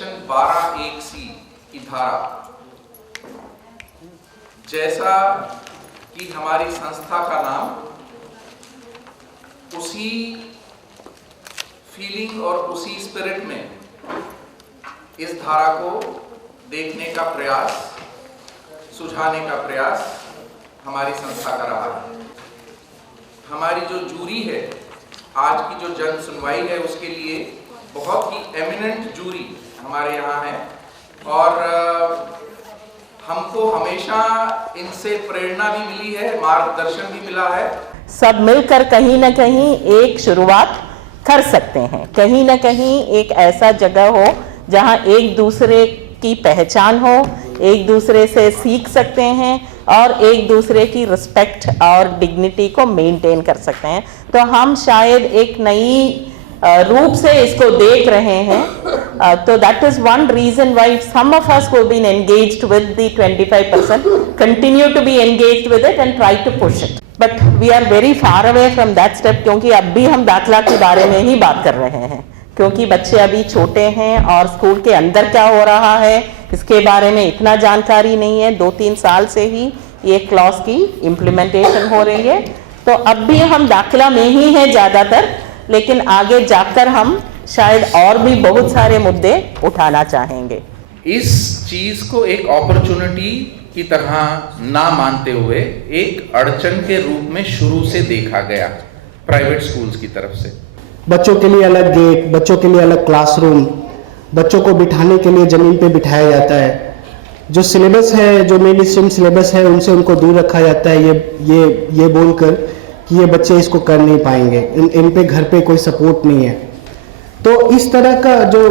Section 12(1)(c) की धारा, जैसा कि हमारी संस्था का नाम उसी फीलिंग और उसी स्पिरिट में इस धारा को देखने का प्रयास, सुझाने का प्रयास हमारी संस्था का रहा है। हमारी जो जूरी है, आज की जो जन सुनवाई है, उसके लिए बहुत ही एमिनेंट जूरी हमारे यहाँ है और हमको हमेशा इनसे प्रेरणा भी मिली है, मार्गदर्शन भी मिला है। सब मिलकर कहीं ना कहीं एक शुरुआत कर सकते हैं, कहीं ना कहीं एक ऐसा जगह हो जहां एक दूसरे की पहचान हो, एक दूसरे से सीख सकते हैं और एक दूसरे की रिस्पेक्ट और डिग्निटी को मेंटेन कर सकते हैं। तो हम शायद एक नई रूप से इसको देख रहे हैं। तो that is one reason why some of us who been engaged with the 25% continue to be engaged with it and try to push it, but we are very far away from that step, क्योंकि अब भी हम दाखला के बारे में ही बात कर रहे हैं, क्योंकि बच्चे अभी छोटे हैं और स्कूल के अंदर क्या हो रहा है इसके बारे में इतना जानकारी नहीं है। 2-3 साल से ही ये क्लॉज की इम्प्लीमेंटेशन हो रही है, तो अब भी हम दाखला में ही हैं ज़्यादातर, लेकिन आगे जाकर हम शायद और भी बहुत सारे मुद्दे उठाना चाहेंगे। इस चीज को एक अपॉर्चुनिटी की तरह ना मानते हुए एक अड़चन के रूप में शुरू से देखा गया प्राइवेट स्कूल्स की तरफ से। बच्चों के लिए अलग गेट, बच्चों के लिए अलग क्लासरूम, बच्चों को बिठाने के लिए ज़मीन पे बिठाया जाता है। जो सिलेबस है, जो मेन स्ट्रीम सिलेबस है, उनसे उनको दूर रखा जाता है, ये बोलकर कि ये बच्चे इसको कर नहीं पाएंगे, इन पे घर पे कोई सपोर्ट नहीं है। तो इस तरह का जो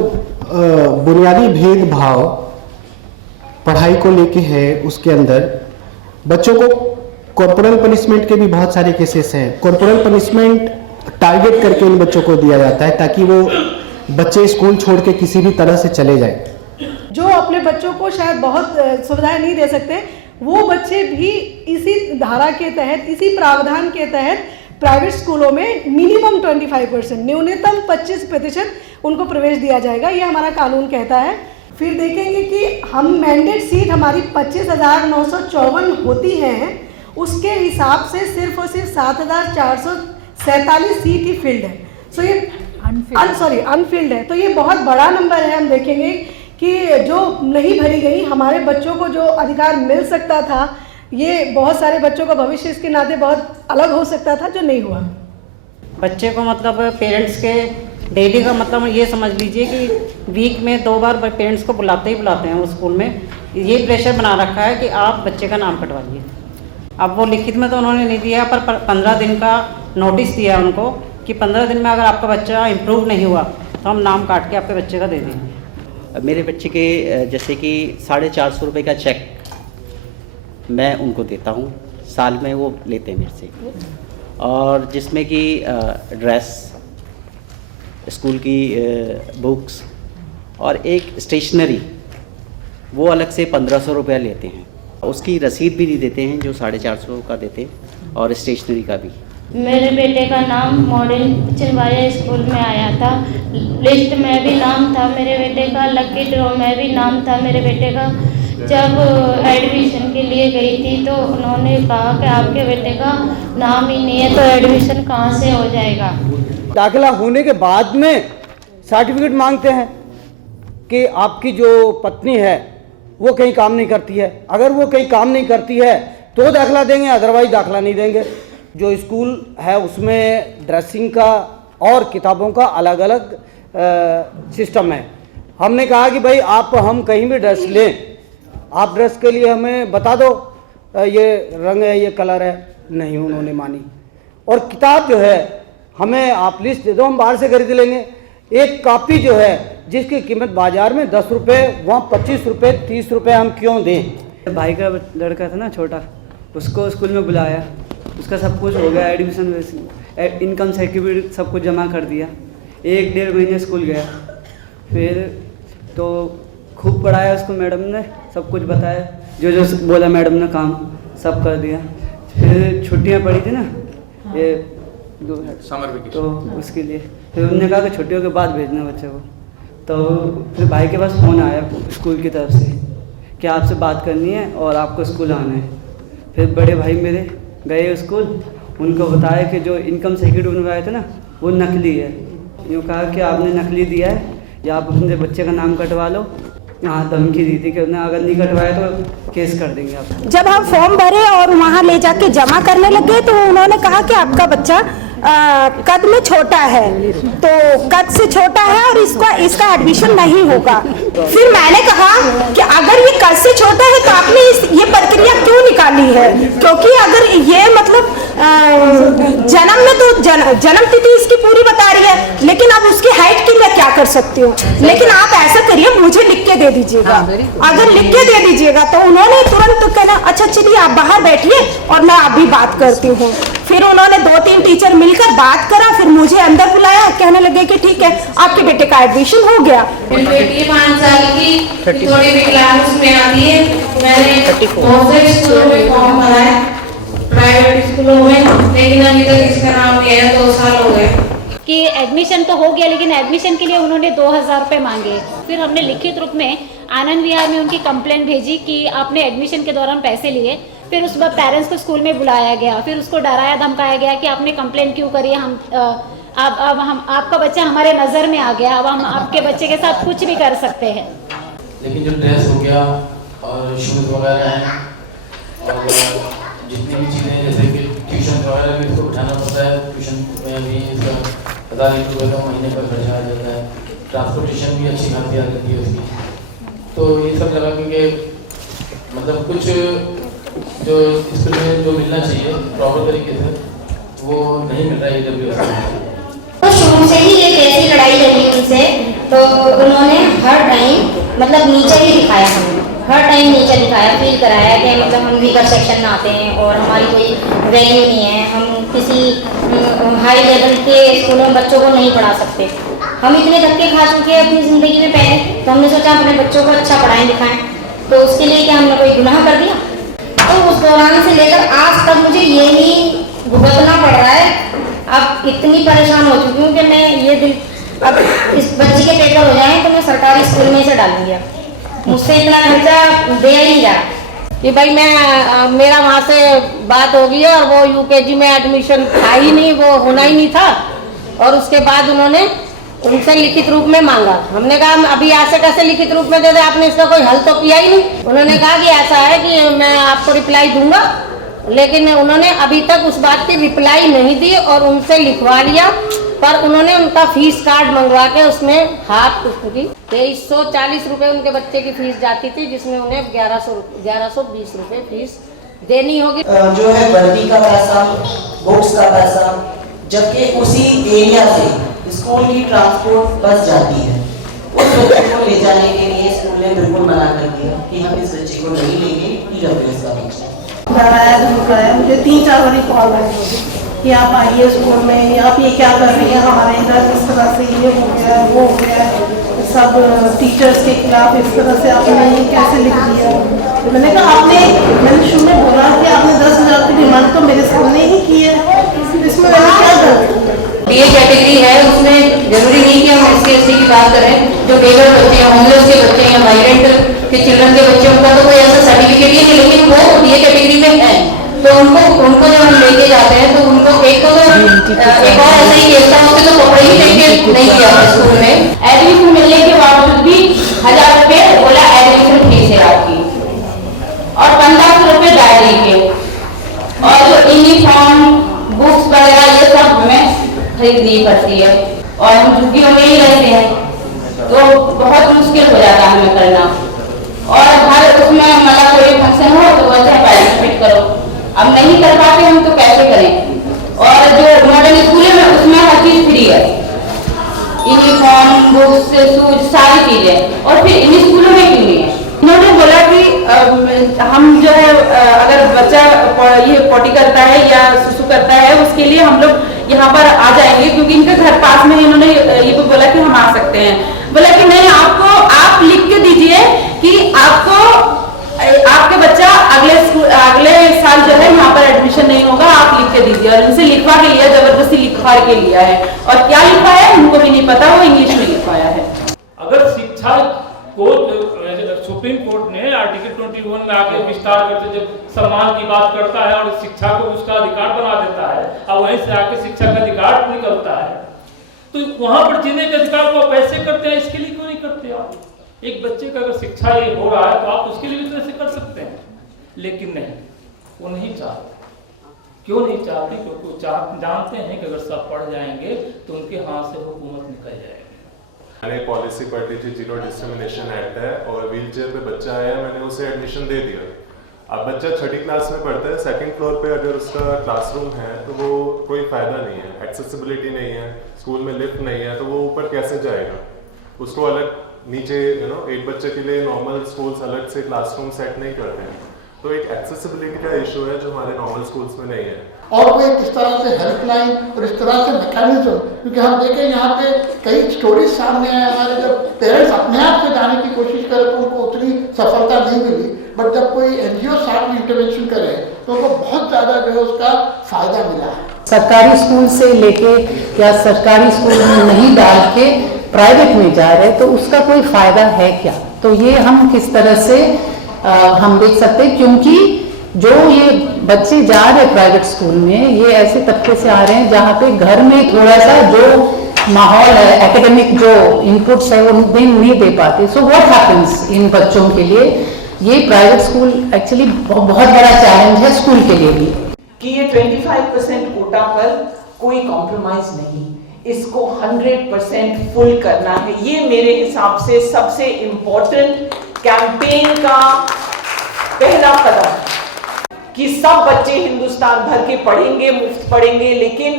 बुनियादी भेदभाव पढ़ाई को लेके है, उसके अंदर बच्चों को कॉर्पोरल पनिशमेंट के भी बहुत सारे केसेस हैं। कॉर्पोरल पनिशमेंट टारगेट करके इन बच्चों को दिया जाता है ताकि वो बच्चे स्कूल छोड़ के किसी भी तरह से चले जाएं। जो अपने बच्चों को शायद बहुत सुविधाएं नहीं दे सकते, वो बच्चे भी इसी धारा के तहत, इसी प्रावधान के तहत प्राइवेट स्कूलों में मिनिमम 25%, न्यूनतम 25% उनको प्रवेश दिया जाएगा, ये हमारा कानून कहता है। फिर देखेंगे कि हम मैंडेट सीट हमारी 25,954 होती हैं, उसके हिसाब से सिर्फ और सिर्फ 7,447 सीट ही फिल्ड है। सो ये अनफिल्ड है। तो ये बहुत बड़ा नंबर है। हम देखेंगे कि जो नहीं भरी गई, हमारे बच्चों को जो अधिकार मिल सकता था, ये बहुत सारे बच्चों का भविष्य इसके नाते बहुत अलग हो सकता था, जो नहीं हुआ। बच्चे को मतलब पेरेंट्स के डेली का मतलब ये समझ लीजिए कि वीक में 2 बार पेरेंट्स को बुलाते हैं वो स्कूल में। ये प्रेशर बना रखा है कि आप बच्चे का नाम कटवाइए। अब वो लिखित में तो उन्होंने नहीं दिया, पर 15 दिन का नोटिस दिया उनको कि 15 दिन में अगर आपका बच्चा इम्प्रूव नहीं हुआ तो हम नाम काट के आपके बच्चे का दे देंगे। मेरे बच्चे के जैसे कि 450 रुपये का चेक मैं उनको देता हूँ, साल में वो लेते हैं मेरे से, और जिसमें कि ड्रेस, स्कूल की बुक्स और एक स्टेशनरी, वो अलग से 1500 रुपया लेते हैं। उसकी रसीद भी नहीं देते हैं जो 450 का देते हैं, और स्टेशनरी का भी। मेरे बेटे का नाम मॉडल चिलवाया स्कूल में आया था, लिस्ट में भी नाम था मेरे बेटे का, लकी ड्रॉ में भी नाम था मेरे बेटे का। जब एडमिशन के लिए गई थी तो उन्होंने कहा कि आपके बेटे का नाम ही नहीं है, तो एडमिशन कहाँ से हो जाएगा। दाखिला होने के बाद में सर्टिफिकेट मांगते हैं कि आपकी जो पत्नी है वो कहीं काम नहीं करती है। अगर वो कहीं काम नहीं करती है तो दाखिला देंगे, अदरवाइज दाखिला नहीं देंगे। जो स्कूल है उसमें ड्रेसिंग का और किताबों का अलग अलग सिस्टम है। हमने कहा कि भाई आप हम कहीं भी ड्रेस लें, आप ड्रेस के लिए हमें बता दो ये रंग है, ये कलर है। नहीं, उन्होंने मानी। और किताब जो है हमें आप लिस्ट दे दो, हम बाहर से खरीद लेंगे। एक कॉपी जो है जिसकी कीमत बाजार में 10 रुपये, वहाँ 25 रुपये 30 रुपये हम क्यों दें। भाई का लड़का था ना छोटा, उसको स्कूल में बुलाया, उसका सब कुछ हो गया, एडमिशन, इनकम सर्टिफिकेट सब कुछ जमा कर दिया। 1-1.5 महीने स्कूल गया, फिर तो खूब पढ़ाया उसको, मैडम ने सब कुछ बताया, जो जो बोला मैडम ने काम सब कर दिया। फिर छुट्टियां पड़ी थी ना, ये समर वेकेशन, तो उसके लिए फिर उन्होंने कहा कि छुट्टियों के बाद भेजना बच्चे को। तो फिर भाई के पास फ़ोन आया स्कूल की तरफ से कि आपसे बात करनी है और आपको स्कूल आना है। फिर बड़े भाई मेरे गए स्कूल, उनको बताया कि जो इनकम सर्टिफिकेट बनवाए थे ना वो नकली है। यूँ कहा कि आपने नकली दिया है या आप अपने बच्चे का नाम कटवा लो। यहाँ धमकी दी थी कि उन्हें अगर नहीं कटवाया तो केस कर देंगे आप। जब हम फॉर्म भरे और वहाँ ले जाके जमा करने लगे तो उन्होंने कहा कि आपका बच्चा कद में छोटा है, तो कद से छोटा है और इसका एडमिशन नहीं होगा। फिर मैंने कहा कि अगर ये कद से छोटा है तो आपने ये प्रक्रिया क्यों निकाली है, क्योंकि अगर ये मतलब जन्म में तो जन्म तिथि इसकी पूरी बता रही है, लेकिन अब उसकी हाइट की मैं क्या कर सकती हूँ। लेकिन आप ऐसा करिए, मुझे लिख के दे दीजिएगा। अगर लिख के दे दीजिएगा तो उन्होंने तुरंत तो कहना अच्छा चलिए आप बाहर बैठिए और मैं अभी बात करती हूँ। फिर उन्होंने 2-3 टीचर मिलकर बात करा, फिर मुझे अंदर बुलाया, कहने लगे कि ठीक है आपके बेटे का एडमिशन हो गया। मेरी बेटी 5 साल की, थोड़ी विकलांग उसमें आती है। मैंने बहुत से स्कूलों में फॉर्म भरा है, प्राइवेट स्कूलों में, लेकिन अभी तक इसका नाम नहीं है। 2 साल हो गए कि एडमिशन तो हो गया, लेकिन एडमिशन के लिए उन्होंने 2000 रुपये मांगे। फिर हमने लिखित रूप में आनंद विहार में उनकी कंप्लेंट भेजी कि आपने एडमिशन के दौरान पैसे लिए। फिर उस वक्त पेरेंट्स को स्कूल में बुलाया गया, फिर उसको डराया धमकाया गया कि आपने कंप्लेंट क्यों करी, अब हम आपका बच्चा हमारे नज़र में आ गया, अब हम आपके बच्चे के साथ कुछ भी कर सकते हैं। लेकिन जो ड्रेस हो गया और शूज़ वगैरह हैं और जितनी भी चीज़ें जैसे कि ट्यूशन वगैरह भी इसको उठाना पड़ता है। ट्यूशन में भी इसका 1000 रुपये का महीने पर खर्चा आ जाता है। ट्रांसपोर्टेशन भी अच्छी खासी आ जाती है उसकी। तो ये सब लगा कि मतलब कुछ जो स्कूल में जो मिलना चाहिए प्रॉपर तरीके से वो नहीं मिल रहा है EWS में। तो शुरू से ही एक ऐसी लड़ाई रही उनसे, तो उन्होंने हर टाइम मतलब नीचे ही दिखाया, हमें हर टाइम नीचे दिखाया, फील कराया कि मतलब हम वीकर सेक्शन में आते हैं और हमारी कोई वैल्यू नहीं है, हम किसी हाई लेवल के स्कूलों में बच्चों को नहीं पढ़ा सकते। हम इतने धक्के खा चुके हैं अपनी ज़िंदगी में पहले, तो हमने सोचा अपने बच्चों को अच्छा पढ़ाएं लिखाएं। तो उसके लिए क्या हमने कोई गुनाह कर दिया? तो उस दौरान से लेकर आज तक मुझे यही भुगतना पड़ रहा है। अब इतनी परेशान हो चुकी हूँ कि मैं ये दिल, अब इस बच्ची के पेपर हो जाएं तो मैं सरकारी स्कूल में इसे डालूंगी। मुझसे इतना खर्चा दे ही जा कि भाई मेरा वहाँ से बात होगी और वो UKG में एडमिशन था ही नहीं, वो होना ही नहीं था। और उसके बाद उन्होंने उनसे लिखित रूप में मांगा। हमने कहा अभी ऐसे कैसे लिखित रूप में दे दे, आपने इसका कोई हल तो किया ही नहीं। उन्होंने कहा कि ऐसा है कि मैं आपको रिप्लाई दूंगा, लेकिन उन्होंने अभी तक उस बात की रिप्लाई नहीं दी और उनसे लिखवा लिया। पर उन्होंने उनका फीस कार्ड मंगवा के उसमें हाथ की 2340 रुपये उनके बच्चे की फीस जाती थी, जिसमें उन्हें 1120 रुपये फीस देनी होगी। जो है वर्दी का पैसा, बुक्स का पैसा, जबकि उसी एरिया से स्कूल की ट्रांसपोर्ट बस जाती है। उस बच्चे को ले जाने के लिए स्कूल ने बिल्कुल मना कर दिया कि हम इस बच्चे को नहीं लेंगे। EWS का बच्चा डराया, मुझे 3-4 बार कॉल आई कि आप आइए स्कूल में, आप ये क्या कर रही हैं, हमारे इधर इस तरह से ये हो गया वो हो गया, सब टीचर्स के खिलाफ इस तरह से आपने ये कैसे लिख दिया। तो मैंने कहा मैंने शुरू में बोला कि आपने 10,000 की डिमांड तो मेरे सामने ही की है, इसमें मैंने क्या गलती? ये कैटेगरी है, उसमें जरूरी नहीं कि हम SC/ST की बात करें। जो बेघर बच्चे हैं, होमलेस के बच्चे हैं, माइग्रेंट के चिल्ड्रन के बच्चे, उनका तो कोई ऐसा सर्टिफिकेट ही नहीं, लेकिन वो ये कैटेगरी में है। तो उनको जब हम लेके जाते हैं तो उनको एक और ऐसा ही केस था, उससे तो कपड़े ही लेके नहीं किया था स्कूल में। एडमिशन मिलने के बावजूद भी 1000 रुपये बोला एडमिशन फीस है आपकी, और 1500 रुपये डायरी के, और यूनिफॉर्म बुक्स वगैरह ये सब हमें खरीदनी पड़ती है। और हम झुग्गियों में ही रहते हैं तो बहुत मुश्किल हो जाता है हमें करना। और हर उसमें मतलब कोई फंक्शन हो तो वैसे पार्टिसिपेट करो, अब नहीं कर पाते हम तो कैसे करें। और जो मॉडर्न स्कूल है उसमें हर चीज़ फ्री है, यूनिफॉर्म, बुक्स, शूज, सारी चीज़ें। और फिर इन स्कूलों में क्यों नहीं है? उन्होंने बोला कि हम जो है अगर बच्चा ये पॉटी करता है या सुसु करता है उसके लिए हम लोग यहाँ पर आ जाएंगे, क्योंकि इनका घर पास में। इन्होंने ये भी बोला कि हम आ सकते हैं। बोला कि नहीं, आप लिख के दीजिए कि आपके बच्चा अगले साल जो है यहाँ पर एडमिशन नहीं होगा, आप लिख के दीजिए। और उनसे लिखवा के लिया, जबरदस्ती लिखवा के लिया है। और क्या लिखा है उनको भी नहीं पता, वो इंग्लिश में लिखवाया है। अगर शिक्षा को सुप्रीम कोर्ट ने आर्टिकल 21 में आके विस्तार करते जब सम्मान की बात करता है और शिक्षा को उसका अधिकार बना देता है, अब वहीं से आके शिक्षा का अधिकार निकलता है, तो वहां पर जीने के अधिकार को आप ऐसे करते हैं, इसके लिए क्यों नहीं करते आप? एक बच्चे का अगर शिक्षा ये हो रहा है तो आप उसके लिए भी तो ऐसे कर सकते हैं, लेकिन नहीं, वो नहीं चाहते। क्यों नहीं चाहते? क्योंकि वो जानते हैं कि अगर सब पढ़ जाएंगे तो उनके हाथ से हुकूमत निकल जाएगी। मैंने पॉलिसी पढ़ ली थी, जीरो डिस्क्रिमिनेशन एक्ट है, और व्हील चेयर पे बच्चा आया, मैंने उसे एडमिशन दे दिया। अब बच्चा 3rd क्लास में पढ़ता है, 2nd फ्लोर पे अगर उसका क्लासरूम है तो वो कोई फ़ायदा नहीं है, एक्सेसिबिलिटी नहीं है, स्कूल में लिफ्ट नहीं है, तो वो ऊपर कैसे जाएगा? उसको अलग नीचे एक बच्चे के लिए नॉर्मल स्कूल्स अलग से क्लासरूम सेट नहीं करते हैं, तो एक एक्सेसिबिलिटी का इशू है जो हमारे नॉर्मल स्कूल्स में नहीं है। और वो एक इस तरह से हेल्पलाइन और इस तरह से मैकेनिज्म, क्योंकि हम देखें यहाँ पे कई स्टोरीज सामने आए हमारे, जब पेरेंट्स अपने आप से जाने की कोशिश करे तो उनको उतनी सफलता नहीं मिली, बट जब कोई NGO साथ में इंटरवेंशन करे तो उनको बहुत ज़्यादा जो है उसका फ़ायदा मिला है। सरकारी स्कूल से लेके या सरकारी स्कूल में नहीं डाल के प्राइवेट में जा रहे तो उसका कोई फ़ायदा है क्या? तो ये हम किस तरह से हम देख सकते हैं, क्योंकि जो ये बच्चे जा रहे प्राइवेट स्कूल में, ये ऐसे तबके से आ रहे हैं जहाँ पे घर में थोड़ा सा जो माहौल है, एकेडमिक जो इनपुट्स है वो नहीं दे पाते। सो व्हाट हैपेंस इन बच्चों के लिए? ये प्राइवेट स्कूल एक्चुअली बहुत बड़ा चैलेंज है स्कूल के लिए भी, कि ये 25% कोटा पर कोई कॉम्प्रोमाइज नहीं, इसको 100% फुल करना है। ये मेरे हिसाब से सबसे इम्पोर्टेंट कैंपेन का पहला कदम, कि सब बच्चे हिंदुस्तान भर के पढ़ेंगे, मुफ्त पढ़ेंगे, लेकिन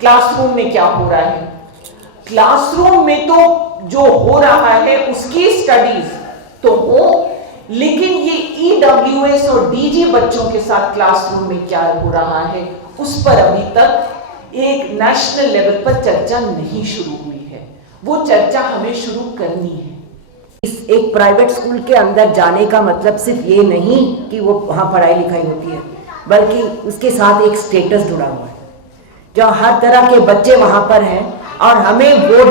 क्लासरूम में क्या हो रहा है? क्लासरूम में तो जो हो रहा है उसकी स्टडीज तो हो, लेकिन ये EWS और DG बच्चों के साथ क्लासरूम में क्या हो रहा है उस पर अभी तक एक नेशनल लेवल पर चर्चा नहीं शुरू हुई है। वो चर्चा हमें शुरू करनी है। इस एक प्राइवेट स्कूल के अंदर जाने का मतलब सिर्फ ये नहीं कि वो वहाँ पढ़ाई लिखाई होती है, बल्कि उसके साथ एक स्टेटस जुड़ा हुआ है, जो हर तरह के बच्चे वहाँ पर हैं, और हमें वो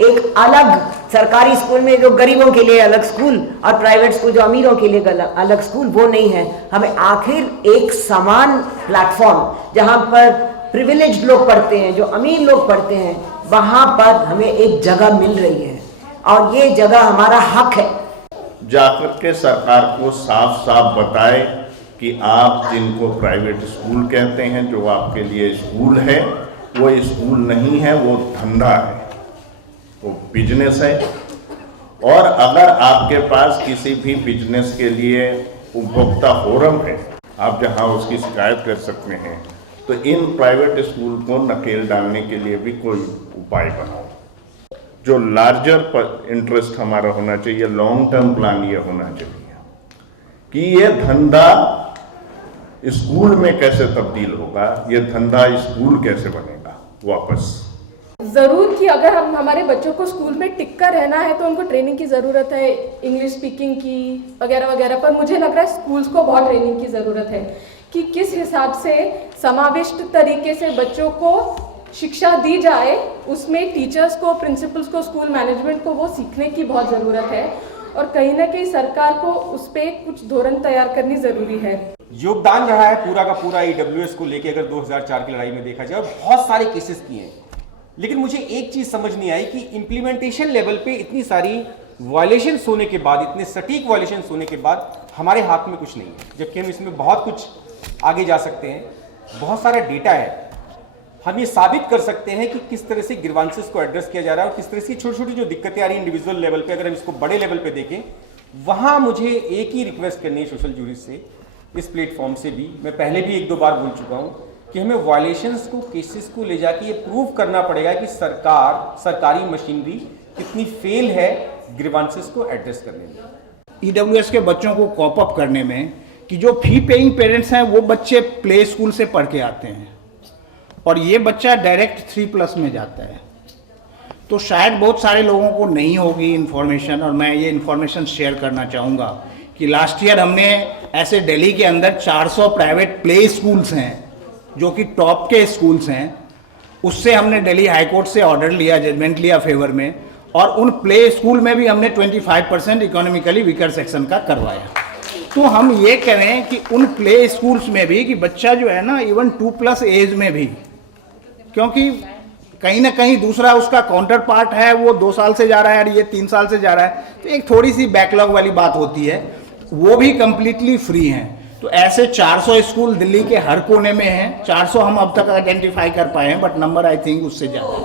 एक अलग सरकारी स्कूल में जो गरीबों के लिए अलग स्कूल और प्राइवेट स्कूल जो अमीरों के लिए अलग स्कूल, वो नहीं है। हमें आखिर एक समान प्लेटफॉर्म जहाँ पर प्रिविलेज्ड लोग पढ़ते हैं, जो अमीर लोग पढ़ते हैं, वहाँ पर हमें एक जगह मिल रही है, और ये जगह हमारा हक है। जाकर के सरकार को साफ साफ बताए कि आप जिनको प्राइवेट स्कूल कहते हैं, जो आपके लिए स्कूल है, वो स्कूल नहीं है, वो धंधा है, वो बिजनेस है। और अगर आपके पास किसी भी बिजनेस के लिए उपभोक्ता फोरम है, आप जहां उसकी शिकायत कर सकते हैं, तो इन प्राइवेट स्कूल को नकेल डालने के लिए भी कोई उपाय बनाओ। जो लार्जर इंटरेस्ट हमारा होना चाहिए, लॉन्ग टर्म प्लान ये होना चाहिए कि ये धंधा स्कूल में कैसे तब्दील होगा, ये धंधा स्कूल कैसे बनेगा वापस। ज़रूर कि अगर हम हमारे बच्चों को स्कूल में टिक कर रहना है तो उनको ट्रेनिंग की ज़रूरत है, इंग्लिश स्पीकिंग की वगैरह वगैरह, पर मुझे लग रहा है स्कूल्स को बहुत ट्रेनिंग की ज़रूरत है कि किस हिसाब से समाविष्ट तरीके से बच्चों को शिक्षा दी जाए, उसमें टीचर्स को, प्रिंसिपल्स को, स्कूल मैनेजमेंट को वो सीखने की बहुत ज़रूरत है, और कहीं ना कहीं सरकार को उस पर कुछ धोरण तैयार करनी ज़रूरी है। योगदान रहा है पूरा का पूरा EWS को लेके, अगर 2004 की लड़ाई में देखा जाए, और बहुत सारे केसेस किए हैं, लेकिन मुझे एक चीज़ समझ नहीं आई कि इम्प्लीमेंटेशन लेवल पे इतनी सारी वायलेशंस होने के बाद, इतने सटीक वायलेशंस होने के बाद हमारे हाथ में कुछ नहीं है, जबकि हम इसमें बहुत कुछ आगे जा सकते हैं। बहुत सारा डेटा है, हम ये साबित कर सकते हैं कि किस तरह से ग्रीवांसेस को एड्रेस किया जा रहा है, और किस तरह से छोटी छोटी जो दिक्कतें आ रही हैं इंडिविजुअल लेवल पे, अगर हम इसको बड़े लेवल पे देखें, वहाँ मुझे एक ही रिक्वेस्ट करनी है सोशल जूरिस्ट से, इस प्लेटफॉर्म से भी, मैं पहले भी 1-2 बार बोल चुका हूँ कि हमें वायलेशंस को, केसेस को ले जाके ये प्रूव करना पड़ेगा कि सरकारी मशीनरी कितनी फेल है ग्रीवांसेस को एड्रेस करने में। EWS के बच्चों को कॉप अप करने में, कि जो फी पेइंग पेरेंट्स हैं वो बच्चे प्ले स्कूल से पढ़ के आते हैं और ये बच्चा डायरेक्ट 3+ में जाता है, तो शायद बहुत सारे लोगों को नहीं होगी इन्फॉर्मेशन, और मैं ये इन्फॉर्मेशन शेयर करना चाहूँगा कि लास्ट ईयर हमने ऐसे दिल्ली के अंदर 400 प्राइवेट प्ले स्कूल्स हैं जो कि टॉप के स्कूल्स हैं, उससे हमने दिल्ली हाई कोर्ट से ऑर्डर लिया, जजमेंट लिया फेवर में, और उन प्ले स्कूल में भी हमने 25% इकोनॉमिकली वीकर सेक्शन का करवाया। तो हम ये करें कि उन प्ले स्कूल्स में भी कि बच्चा जो है ना इवन 2+ एज में भी, क्योंकि कहीं ना कहीं दूसरा उसका काउंटर पार्ट है, वो 2 साल से जा रहा है और ये 3 साल से जा रहा है, तो एक थोड़ी सी बैकलॉग वाली बात होती है, वो भी कंप्लीटली फ्री हैं। तो ऐसे 400 स्कूल दिल्ली के हर कोने में हैं। 400 हम अब तक आइडेंटिफाई कर पाए हैं, बट नंबर आई थिंक उससे ज़्यादा।